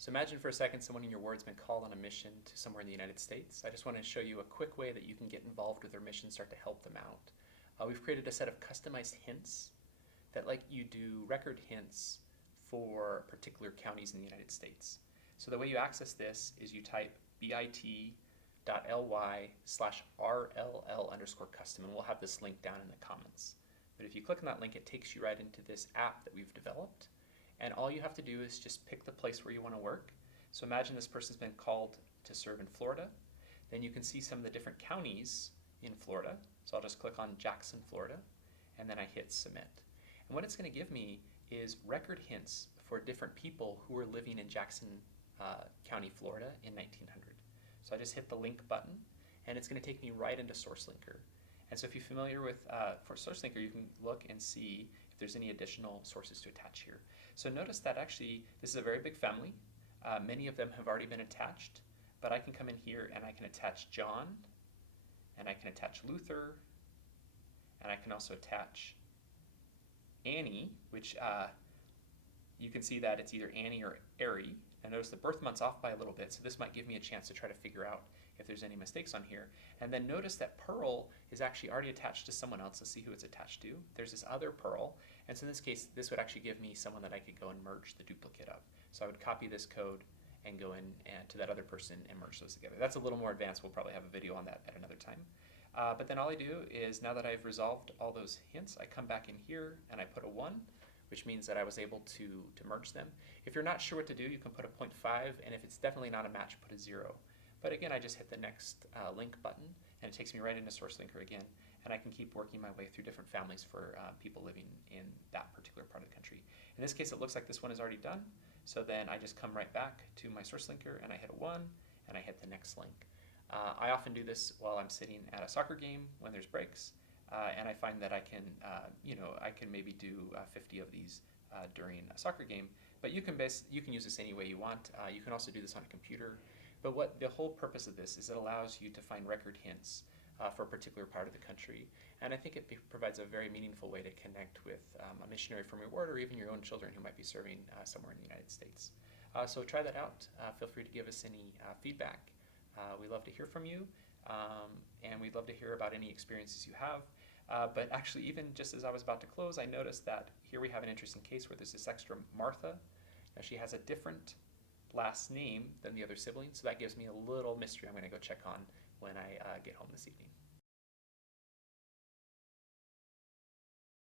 So imagine for a second someone in your ward's been called on a mission to somewhere in the United States. I just want to show you a quick way that you can get involved with their mission, start to help them out. We've created a set of customized hints that let you do record hints for particular counties in the United States. So the way you access this is you type bit.ly/rll_custom, and we'll have this link down in the comments. But if you click on that link, it takes you right into this app that we've developed. And all you have to do is just pick the place where you want to work. So imagine this person's been called to serve in Florida. Then you can see some of the different counties in Florida. So I'll just click on Jackson, Florida, and then I hit submit. And what it's going to give me is record hints for different people who were living in Jackson County, Florida in 1900. So I just hit the link button, and it's going to take me right into SourceLinker. And so if you're familiar with for SourceLinker, you can look and see if there's any additional sources to attach here. So notice that actually this is a very big family. Many of them have already been attached, but I can come in here and I can attach John, and I can attach Luther, and I can also attach Annie, which you can see that it's either Annie or Ari. And notice the birth month's off by a little bit, so this might give me a chance to try to figure out if there's any mistakes on here. And then notice that Pearl is actually already attached to someone else. Let's see who it's attached to. There's this other Pearl, and so in this case, this would actually give me someone that I could go and merge the duplicate of. So I would copy this code and go in to that other person and merge those together. That's a little more advanced. We'll probably have a video on that at another time. But then all I do is, now that I've resolved all those hints, I come back in here and I put a 1, which means that I was able to merge them. If you're not sure what to do, you can put a 0.5, and if it's definitely not a match, put a 0. But again, I just hit the next link button, and it takes me right into SourceLinker again, and I can keep working my way through different families for people living in that particular part of the country. In this case, it looks like this one is already done, so then I just come right back to my SourceLinker, and I hit a 1, and I hit the next link. I often do this while I'm sitting at a soccer game when there's breaks, and I find that I can, I can maybe do 50 of these during a soccer game. But you can use this any way you want. You can also do this on a computer. But what the whole purpose of this is, it allows you to find record hints for a particular part of the country. And I think it provides a very meaningful way to connect with a missionary from your ward, or even your own children who might be serving somewhere in the United States. So try that out. Feel free to give us any feedback. We love to hear from you, and we'd love to hear about any experiences you have. But actually, even just as I was about to close, I noticed that here we have an interesting case where there's this extra Martha. Now she has a different last name than the other siblings, so that gives me a little mystery I'm going to go check on when I get home this evening.